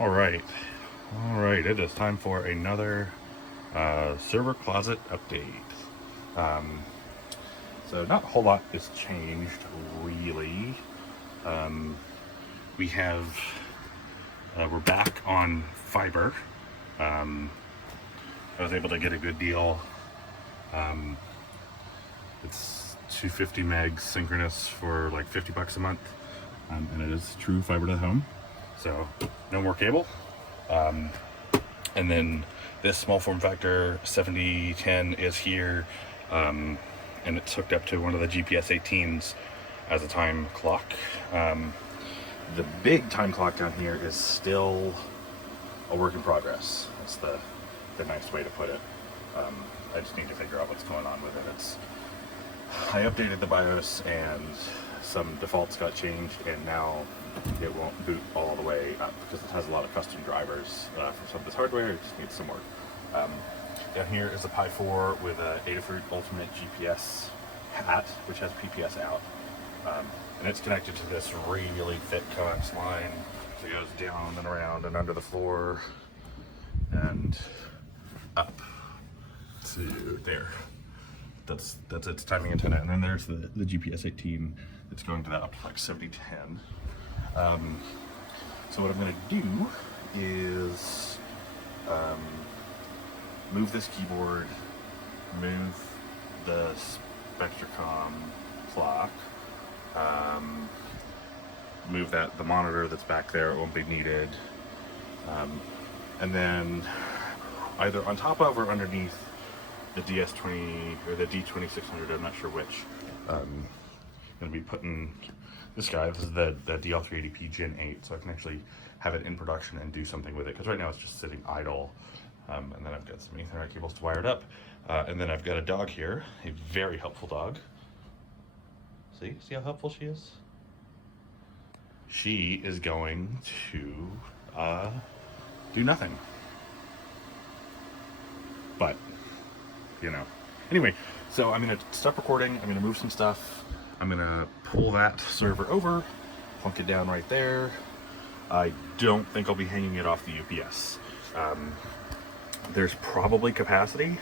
All right, it is time for another server closet update. So not a whole lot has changed, really. We have, we're back on fiber. I was able to get a good deal. It's 250 megs synchronous for like $50 a month, and it is true fiber to the home. So no more cable. And then this small form factor 7010 is here, and it's hooked up to one of the GPS 18s as a time clock. The big time clock down here is still a work in progress. That's the nice way to put it. I just need to figure out what's going on with it. I updated the BIOS and some defaults got changed, and now it won't boot all the way up because it has a lot of custom drivers for some of this hardware. It just needs some work. Down here is a Pi 4 with a Adafruit Ultimate GPS hat, which has PPS out. And it's connected to this really thick coax line. So it goes down and around and under the floor and up to there. That's its timing antenna. And then there's the GPS 18 that's going to that up to like 7010. So what I'm going to do is move this keyboard, move the Spectracom clock, move the monitor that's back there, it won't be needed, and then either on top of or underneath the DS20 or the D2600, I'm not sure which. I'm going to be putting this guy. This is the DL380p Gen 8, so I can actually have it in production and do something with it, because right now it's just sitting idle. And then I've got some Ethernet cables to wire it up, and then I've got a dog here, a very helpful dog. See how helpful she is? She is going to do nothing. But, you know. Anyway, so I'm going to stop recording. I'm going to move some stuff. I'm going to pull that server over, plunk it down right there. I don't think I'll be hanging it off the UPS. There's probably capacity.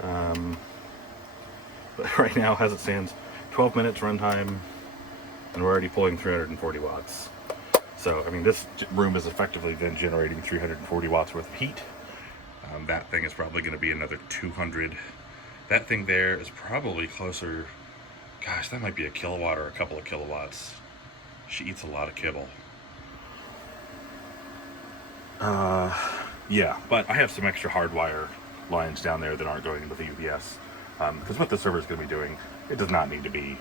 But right now, as it stands, 12 minutes runtime, and we're already pulling 340 watts. So, I mean, this room is effectively then generating 340 watts worth of heat. That thing is probably going to be another 200. That thing there is probably closer, gosh, that might be a kilowatt or a couple of kilowatts. She eats a lot of kibble. Yeah, but I have some extra hardwire lines down there that aren't going into the UPS. Because what the server is going to be doing, it does not need to be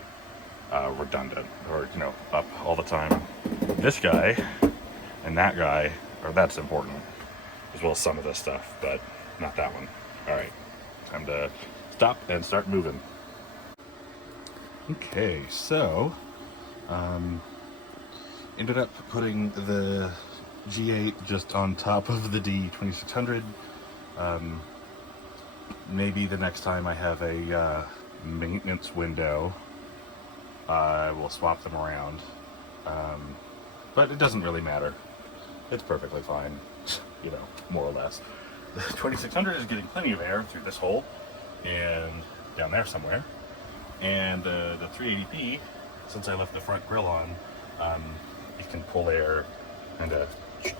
redundant or, you know, up all the time. This guy and that guy, that's important, as well as some of this stuff, but not that one. All right, time to stop and start moving. Okay, so ended up putting the G8 just on top of the D2600. Maybe the next time I have a maintenance window, I will swap them around. But it doesn't really matter. It's perfectly fine, you know, more or less. The 2600 is getting plenty of air through this hole and down there somewhere. And the 380p, since I left the front grill on, it can pull air and you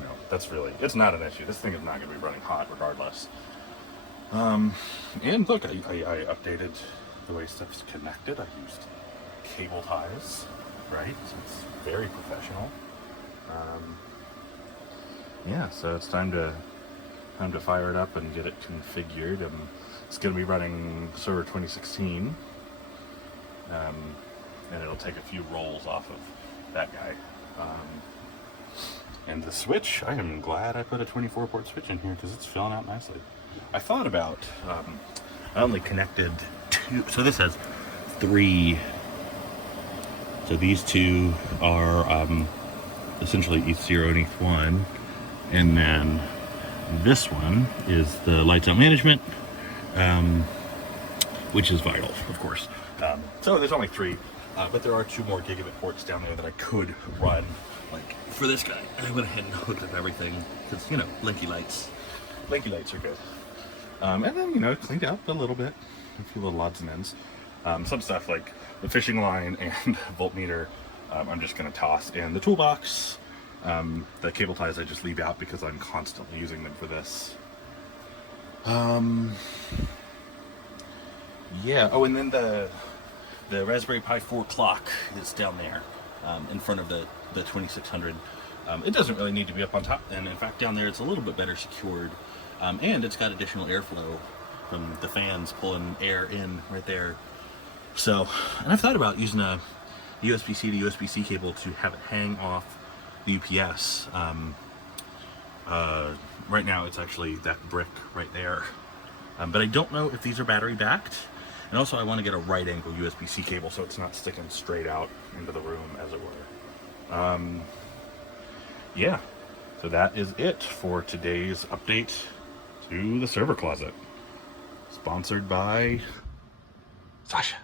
know, that's really, it's not an issue. This thing is not going to be running hot regardless. And look, I updated the way stuff's connected. I used cable ties, right? So it's very professional. Yeah, so it's time to fire it up and get it configured. It's going to be running server 2016, and it'll take a few rolls off of that guy. And the switch, I am glad I put a 24-port switch in here because it's filling out nicely. I thought about, I only connected two, so this has three, so these two are essentially ETH0 and ETH1, and then this one is the lights out management, which is vital, of course. So there's only three, but there are two more gigabit ports down there that I could run like for this guy, I went ahead and hooked up everything because, you know, blinky lights are good. And then, you know, cleaned out a little bit, a few little odds and ends. Some stuff like the fishing line and voltmeter, I'm just going to toss in the toolbox. The cable ties I just leave out because I'm constantly using them for this. Yeah, oh, and then the Raspberry Pi 4 clock is down there in front of the 2600. It doesn't really need to be up on top, and in fact down there it's a little bit better secured, and it's got additional airflow from the fans pulling air in right there. So, and I've thought about using a USB-C to USB-C cable to have it hang off the UPS. Right now it's actually that brick right there, but I don't know if these are battery backed. And also I want to get a right angle USB-C cable so it's not sticking straight out into the room, as it were. Yeah, so that is it for today's update to the server closet. Sponsored by Sasha.